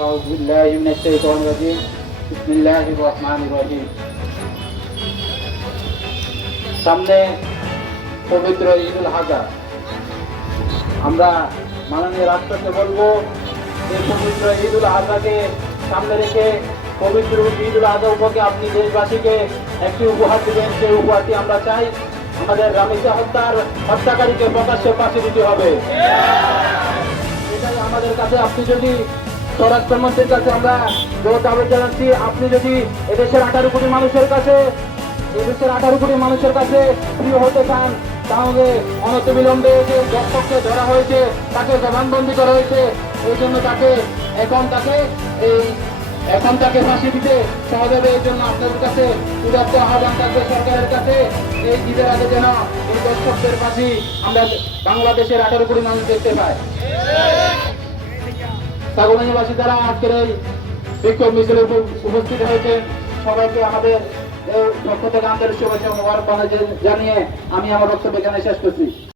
أعوذ بالله من الشيطان الرجيم بسم الله الرحمن الرحيم সামনে পবিত্র ঈদুল আজহা। আমরা মাননীয় রাষ্ট্রকে বলবো এই পবিত্র ঈদুল আজহাকে সামনে রেখে পবিত্র ঈদুল আজহা উপলক্ষে আপনি দেশবাসীকে একটি উপহার দিবেন। সেই উপহারটি আমরা চাই আমাদের রামিসা হত্যাকারীকে প্রকাশ্যে ফাঁসি দিতে হবে। এটাই আমাদের কাছে। আপনি যদি স্বরাষ্ট্রমন্ত্রীর কাছে আমরা দাবি জানাচ্ছি, আপনি যদি এদেশের 18 কোটি মানুষের কাছে প্রিয় হতে চান, তাহলে অনতিবিলম্বে যে দর্শককে ধরা হয়েছে তাকে জবানবন্দি করা হয়েছে, এই জন্য এখন তাকে ফাঁসি দিতে সহযোগে। এই জন্য আপনাদের কাছে উদাত্ত আহ্বান থাকবে সরকারের কাছে, এই ঈদের আগে যেন এই দর্শকদের ফাঁসি আমরা বাংলাদেশের 18 কোটি মানুষ দেখতে পাই। ছাগলনাইবাসী যারা আজকের এই বিক্ষোভ মিছিলে উপস্থিত হয়েছে, সবাইকে আমাদের পক্ষ থেকে আন্তরিক শুভেচ্ছা ও মোবারকবাদ জানিয়ে আমি আমার বক্তব্য এখানে শেষ করছি।